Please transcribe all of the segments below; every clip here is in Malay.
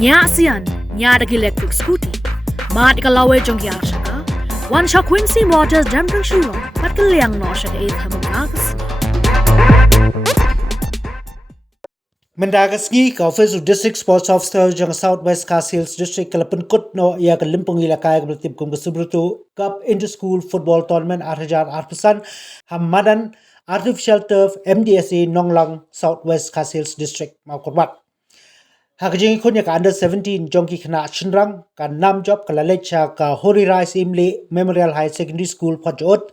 Nya sian, nya dagi electric scooty. Mat ikalawe jong ya shaka. One shot Quincy Motors Jamrang Shuro. Pat kaliang no shaka e thamunagas. Mendagasgi ka office of district sports officer jang Southwest Castles district kalapun kut no ya kalimpong ilakay kablatib kung kasubruto cup inter-school football tournament 8,800 hamadan artificial turf MDSA Nonglang Southwest Castles district maukorbat. Hakajing kun ya ka under 17 jongki khana chinrang ka nam job kalalecha ka Holy Rice Imle Memorial High Secondary School Pajot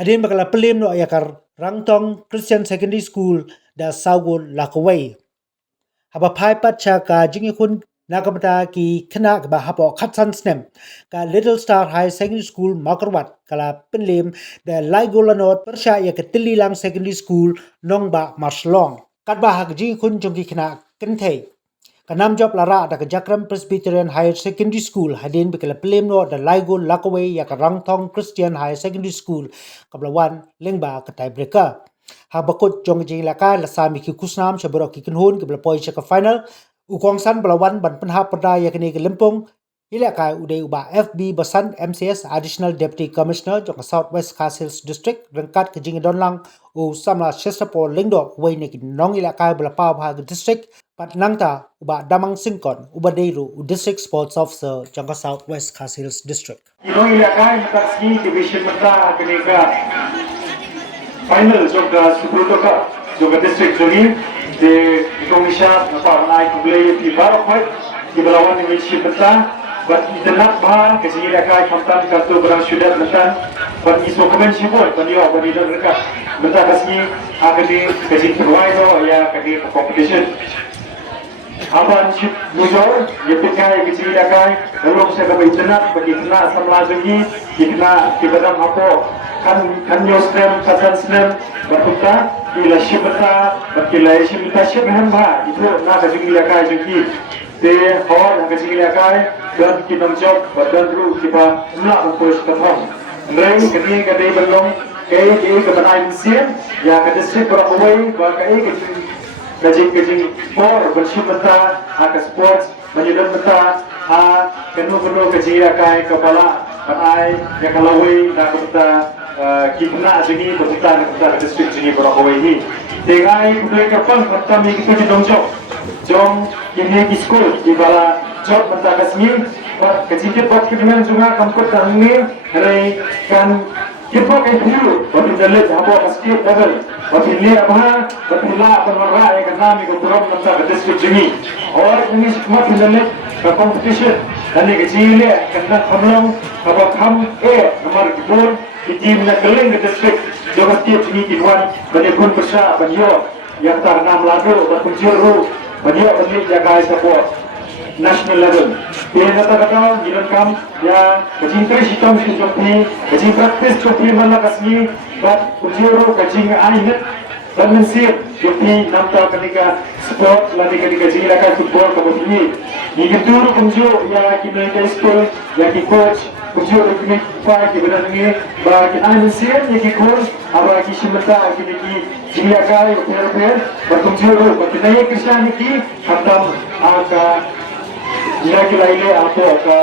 hadin bakala pelim no ya kar Rangtong Christian Secondary School da Saugul Lakaway. Haba pai patcha ka jingi kun nakamata ki khana ka hapo khatsan snem ka Little Star High Secondary School Makarwat kala penlim da Laigolanot persya ya ka Tililang Secondary School Nongba Marslong katba hak jingi kun jongki khana kenthe kanam job lara da ka Jakram Presbyterian Higher Secondary School hadin bekala pelim no da Laigol Lakaway ya ka Rangtong Christian High Secondary School kablawan lengba ka tiebreaker. Habakut jong jing laka lasami ki kusnam shabro ki kunhun ke blapoi chaka final ukong san belawan ban penha pada ya kini ke lempong ilaka udai uba FB Basan MCS Additional Deputy Commissioner jong Southwest Castles District rengkat ke jing donlang u samla Chesapo lingdo wei ne ki nong ilaka belapa bha district pat nangta uba damang singkon uba deiru u district sports officer jong Southwest Castles District nong ilaka mataski division mata kenika final joga Subruto Cup joga district joni de komisha apa naik play di Barokwet di belawan ini sipeta buat internet bah kesini rakai kampan kartu berang sudah lekan buat isu komen sibuk tadi apa di dalam dekat bentar kesini akan di kesini terwai so ya kadi competition aban sip bujur ya pekai kesini rakai lalu saya ke internet bagi kena sama lagi kena di dalam apa kan yosrem kasan snem berputar ila shibata bakila shibata shibhan ba itu na ka jingila kai jingi de hor na ka jingila kai dan kinam job badan ru kiba na upos katham reng kini ka dei belong ke ke banai sien ya ka district berawai ba ka ke por bershibata ka sports menyedot mata kenu ke jingila kai kepala banai ya kalawai na ka kita sini berputar ke district sini berapa ini. Dengan mereka pun kita mengikuti dongjo, jom ini di school di bala job mentah kesini, kecil buat kita juga kampus kami, hari kan kita kan dulu, waktu dalam apa pasti level, waktu ini apa, waktu lah pemerintah yang kami kebetulan mentah ke district sini. Orang ini semua dalam competition, dan ini kecil kena kamlang, apa kam nomor kebun. Tim nak keling ke district jogat tiap sini tiwan banyak pun besar banyak yang tak enam lagu berkunjuru banyak banyak jaga support national level. Dia nak kata jiran kam ya kecing terus hitam sejumpi kecing praktis jumpi mana kasih bat kunjuru kecing air dan mensir jumpi nampak ketika sport lagi ketika kecing lakukan football kemudian ini ketur kunjur ya kita school ya kita coach kunjur kini pak kita ni bagi anjir ni kita apa kita semata kita jia kali per berkunjur bagi naya Krishna ni khatam aga jia kita ini apa ka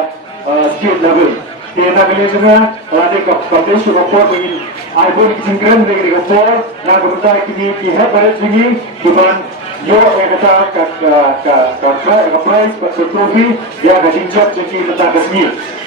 skill level dia nak beli semua ada competition report begini iPhone kecingkran begini report nak berita kini kita berat begini tuan yo yang kata ka prize ka trophy dia ka jinjat jadi letak kesini